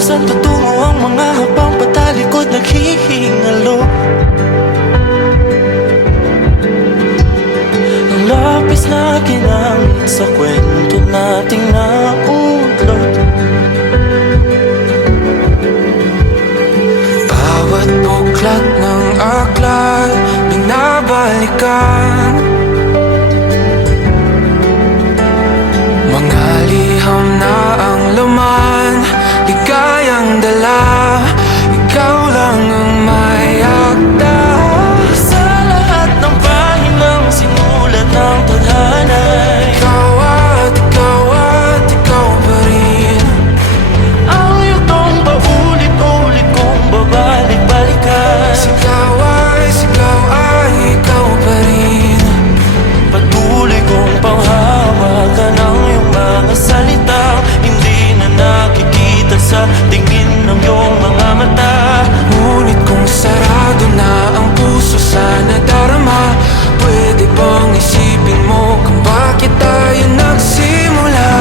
Saan tutungo ang mga habang patalikod naghihingalo? Ang lapis na ginamit sa kwento nating naudlot. Bawat buklat ng aklat binabalikan, mga liham na ang laman, ligayang dala. Ikaw lang ang may akda sa lahat ng pahinang sinulat ng tadhana. Ikaw at ikaw pa rin ang yugtong paulit-ulit kong babalik-balikan. Sigaw ay ikaw pa rin. Patuloy kong panghawakan ang iyong mga salita, hindi na nakikita sa tingin ng iyong mga mata. Ngunit kung sarado na ang puso sa nadarama, pwede bang isipin mo kung bakit tayo nagsimula?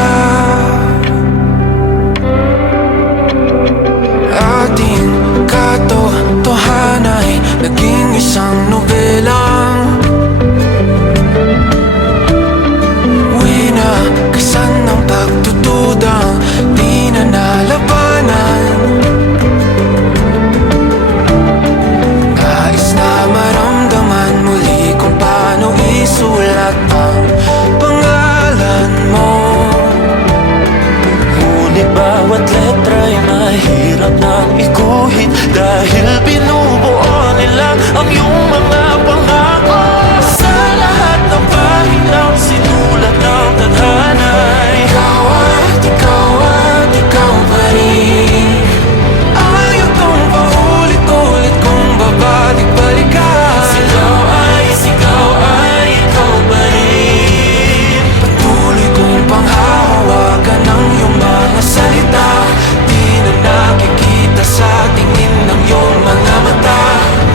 Ating katotohanan ay naging isang nobelang winakasan ng pagtutudang di na nalabanan. Nais na maramdaman muli kung paano isulat ang pangalan mo. Ngunit bawat letra'y mahirap nang ikuhit, dahil binubuo nila ang iyong mga pangako. Sa lahat ng pahinang sinulat ng tadhana, ikaw at ikaw pa rin ang yugtong paulit-ulit kong babalik-balikan. Sigaw ay ikaw pa rin. Patuloy kong panghahawakan ang iyong mga salita, di na nakikita sa tingin ng iyong mga mata.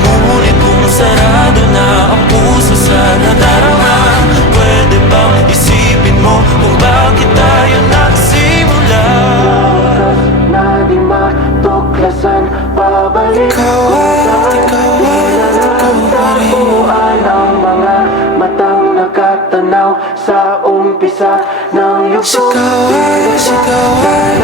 Ngunit kung sarado na ang puso sa nadarama, pwede bang isipin mo kung bakit tayo nagsimula? Na di matuklasan, babalik ikaw pa rin ang mga matang nakatanaw sa umpisa ng yugto. Sigaw ay